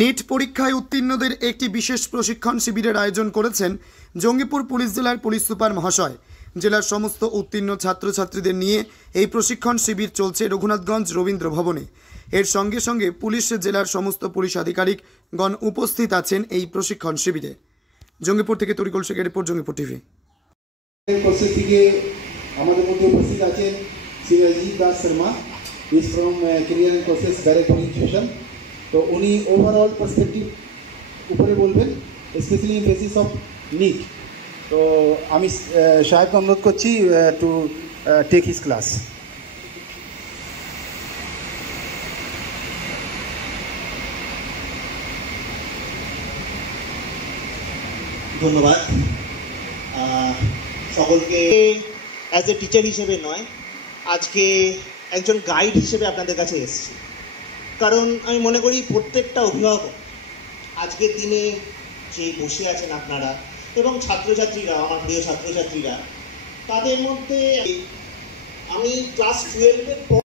NEET পরীক্ষায় উত্তীর্ণদের একটি বিশেষ প্রশিক্ষণ শিবিরের আয়োজন করেছেন জঙ্গিপুর পুলিশ জেলার পুলিশ সুপার মহাশয়। জেলার সমস্ত উত্তীর্ণ ছাত্রছাত্রীদের নিয়ে এই প্রশিক্ষণ শিবির চলছে রঘুনাথগঞ্জ রবীন্দ্র ভবনে। এর সঙ্গে সঙ্গে পুলিশ জেলার সমস্ত পুলিশ আধিকারিকগণ উপস্থিত আছেন এই প্রশিক্ষণ শিবিরে। জঙ্গিপুর থেকে তরিকুল শেখের রিপোর্ট, জঙ্গিপুর টিভি। আমাদের মধ্যে উপস্থিত আছেন Shri Ajit Das Sharma, is from career and process direct institution. তো উনি ওভারঅল পার্সপেক্টিভ উপরে বলবেন, specially in basis of NEET. তো আমি সাহেবকে অনুরোধ করছি টু টেক হিজ ক্লাস। ধন্যবাদ সকলকে। অ্যাজ এ টিচার হিসেবে নয়, আজকে একজন গাইড হিসেবে আপনাদের কাছে এসেছি। কারণ আমি মনে করি প্রত্যেকটা অভিভাবক আজকের দিনে যে বসে আছেন আপনারা এবং ছাত্রছাত্রীরা, আমার প্রিয় ছাত্রছাত্রীরা, তাদের মধ্যে আমি ক্লাস 12-এর